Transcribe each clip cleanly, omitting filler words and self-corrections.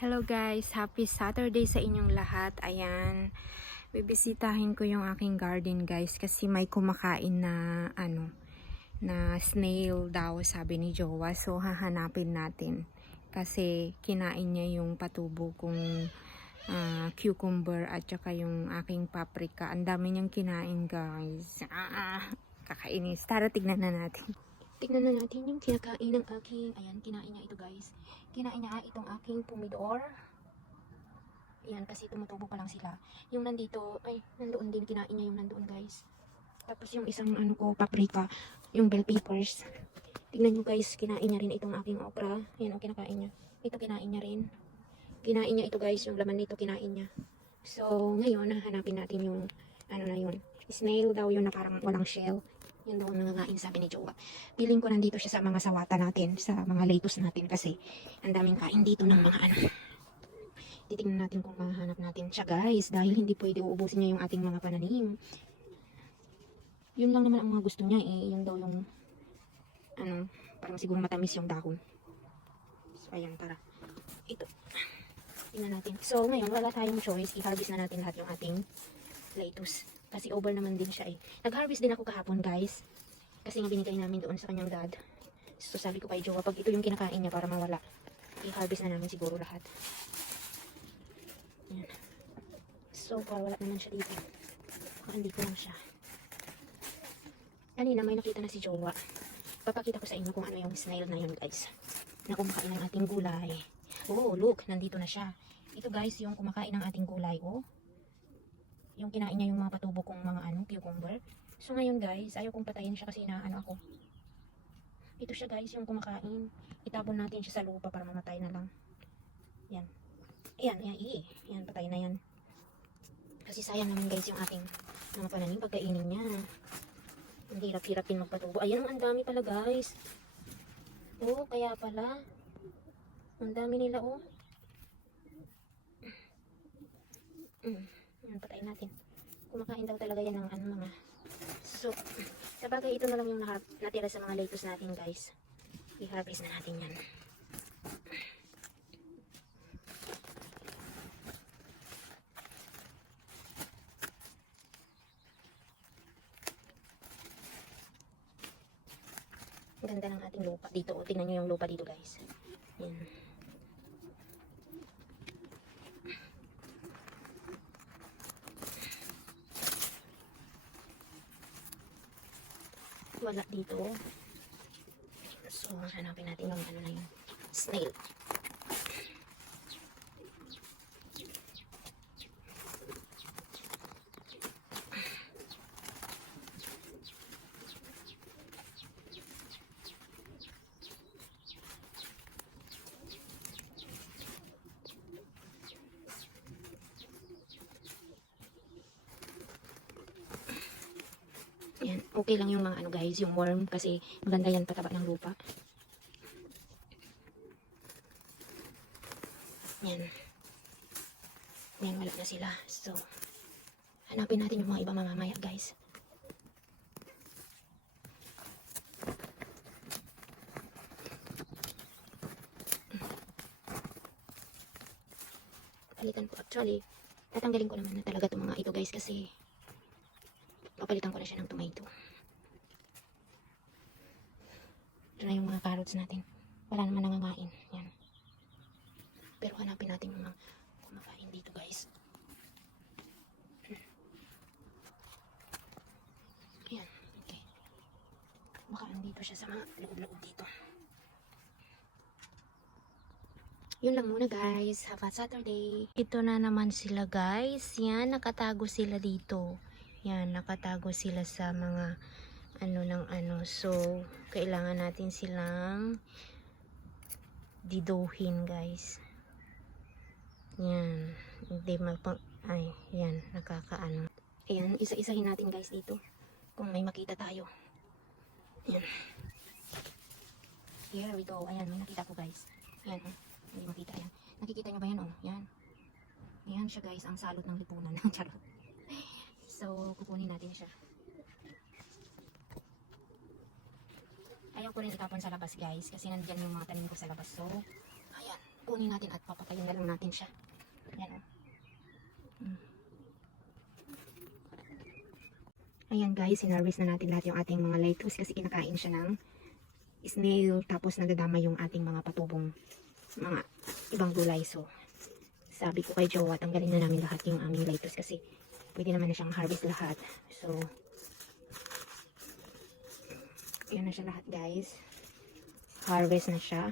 Hello guys, happy Saturday sa inyong lahat. Ayan, bibisitahin ko yung aking garden guys kasi may kumakain na na snail daw sabi ni Jowa. So hahanapin natin kasi kinain niya yung patubo kong cucumber at saka yung aking paprika. Ang dami niyang kinain guys. Kakainis. Tara tignan na natin. Tignan na natin yung kinakain ng aking, ayan, kinain niya ito guys. Kinain niya itong aking pomidor. Ayan, kasi tumutubo pa lang sila. Yung nandito, ay, nandoon din, kinain niya yung nandoon guys. Tapos yung isang paprika, yung bell peppers. Tignan nyo guys, kinain niya rin itong aking okra. Ayan ang kinakain niya. Ito kinain niya rin. Kinain niya ito guys, yung laman nito kinain niya. So, ngayon, hanapin natin yung, na yun. Snail daw yun na parang walang shell. Yan daw ang nangangain sabi ni Jowa. Piling ko nandito siya sa mga sawata natin, sa mga lettuce natin kasi ang daming kain dito ng mga Titingnan natin kung mahanap natin siya guys dahil hindi pwede uubusin niya yung ating mga pananim. Yun lang naman ang mga gusto niya eh. Yun daw yung parang siguro matamis yung dahon. So ayan, tara. Ito. Tingnan natin. So ngayon wala tayong choice. I-harvest na natin lahat yung ating lettuce. Kasi over naman din siya eh. Nag-harvest din ako kahapon guys. Kasi nga binigay namin doon sa kanyang dad. So sabi ko kay Jowa, pag ito yung kinakain niya para mawala, i-harvest na namin siguro lahat. Yan. So far wala naman siya dito. Andito lang siya. Kanina may nakita na si Jowa. Papakita ko sa inyo kung ano yung snail na yun guys. Na kumakain ng ating gulay. Oh look, nandito na siya. Ito guys yung kumakain ng ating gulay. Oh. Yung kinain niya yung mga patubo kong mga cucumber. So ngayon guys, ayaw kong patayin siya kasi ako. Ito siya guys, yung kumakain. Itabon natin siya sa lupa para mamatay na lang. Yan. Yan, patay na yan. Kasi sayang naman guys yung ating mga pananim pagkainin niya. Ang hirap-hirapin magpatubo. Ayan, ang dami pala guys. Oh, kaya pala. Ang dami nila oh. Yan, patayin natin. Kumakain daw talaga yan ng mga. So, sabagay ito na lang yung natira sa mga lettuce natin guys. I-harvest na natin yan. Ganda ng ating lupa dito. O, tingnan nyo yung lupa dito guys. Yan. Wala dito. So, hanapin natin yung na yun. Snail. Yan, okay lang yung mga guys, yung worm kasi maganda yan pataba ng lupa. Yan. Yan, wala na sila. So, hanapin natin yung mga iba mamamaya guys. Palitan ko actually. Tatanggalin ko naman na talaga itong mga ito guys kasi papalitan ko na siya ng tomato. Ito na yung mga carrots natin. Wala naman nangangain. Yan. Pero hanapin natin yung mga kumakain dito guys. Ayan. Okay. Baka andito siya sa mga loob-loob dito. Yun lang muna guys. Have a Saturday. Ito na naman sila guys. Yan. Nakatago sila dito. Yan. Nakatago sila sa mga So, kailangan natin silang diduhin guys. Yan. Hindi yan. Nakakaano. Ayan. Isa-isahin natin guys dito. Kung may makita tayo. Yan. Here we go. Ayan. May nakita ko guys. Ayan. Hindi makita yan. Nakikita nyo ba yan oh? Yan. Ayan siya guys. Ang salot ng lipunan. Charot. So, kukunin natin siya. Ayaw ko rin itapon sa labas guys kasi nandiyan yung mga tanim ko sa labas. So, ayan, kukunin natin at papatayin na lang natin siya. Yan o. Ayan guys, sinarvest na natin lahat yung ating mga lettuce kasi kinakain siya ng snail, tapos nadadama yung ating mga patubong mga ibang gulay. So sabi ko kay Jowa, tanggalin na namin lahat yung aming lettuce kasi pwede naman na siyang harvest lahat. So yan na siya lahat guys, harvest na siya.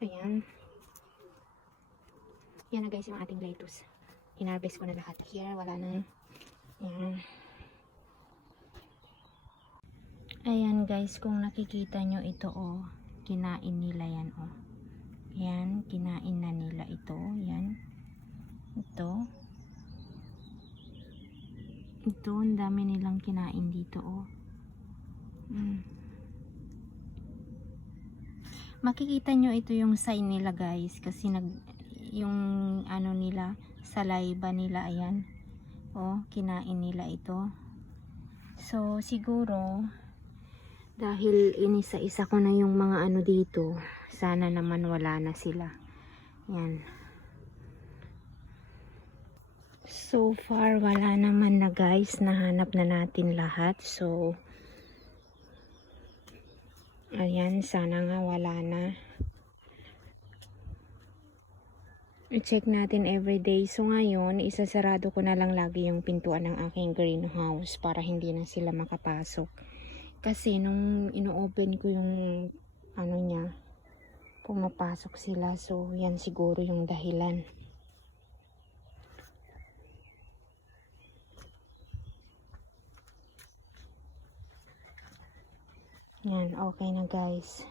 Ayan, yan na guys yung ating lettuce, hinarvest ko na lahat. Here wala na. Yan. Ayan guys, kung nakikita nyo ito oh, kinain nila yan oh. Yan, kinain na nila ito. Yan. Ito. Ito, ang dami nilang kinain dito oh. Makikita nyo ito yung sign nila guys, kasi yung ano nila, saliva nila, ayan. Oh, kinain nila ito. So, siguro dahil inisa-isa ko na yung mga ano dito, sana naman wala na sila. Yan. So far, wala naman na guys. Nahanap na natin lahat. So, ayan, sana nga wala na. I-check natin everyday. So ngayon, isasarado ko na lang lagi yung pintuan ng aking greenhouse para hindi na sila makapasok. Kasi nung ino-open ko yung ano niya, pumapasok sila. So yan siguro yung dahilan. Yan, okay na guys.